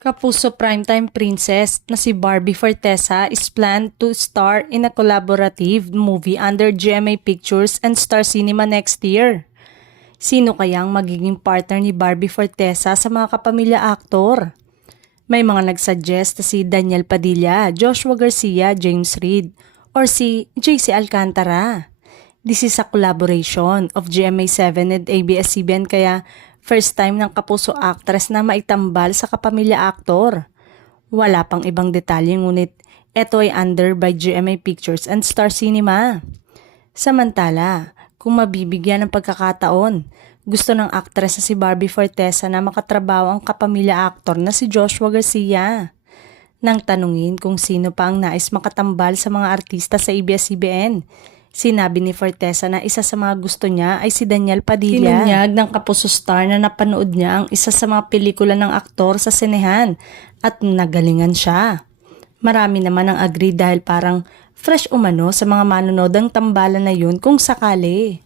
Kapuso primetime princess na si Barbie Fortesa is planned to star in a collaborative movie under GMA Pictures and Star Cinema next year. Sino kayang magiging partner ni Barbie Fortesa sa mga kapamilya aktor? May mga nagsuggest na si Daniel Padilla, Joshua Garcia, James Reid, or si JC Alcantara. This is a collaboration of GMA7 and ABS-CBN kaya first time ng kapuso actress na maitambal sa kapamilya aktor. Wala pang ibang detalye ngunit ito ay under by GMA Pictures and Star Cinema. Samantala, kung mabibigyan ng pagkakataon, gusto ng actress na si Barbie Fortesa na makatrabaho ang kapamilya aktor na si Joshua Garcia. Nang tanungin kung sino pa ang nais makatambal sa mga artista sa ABS-CBN, sinabi ni Fortesa na isa sa mga gusto niya ay si Daniel Padilla. Tinunyag ng kapuso star na napanood niya ang isa sa mga pelikula ng aktor sa sinehan at nagalingan siya. Marami naman ang agree dahil parang fresh umano sa mga manonood ang tambalan na yun kung sakali.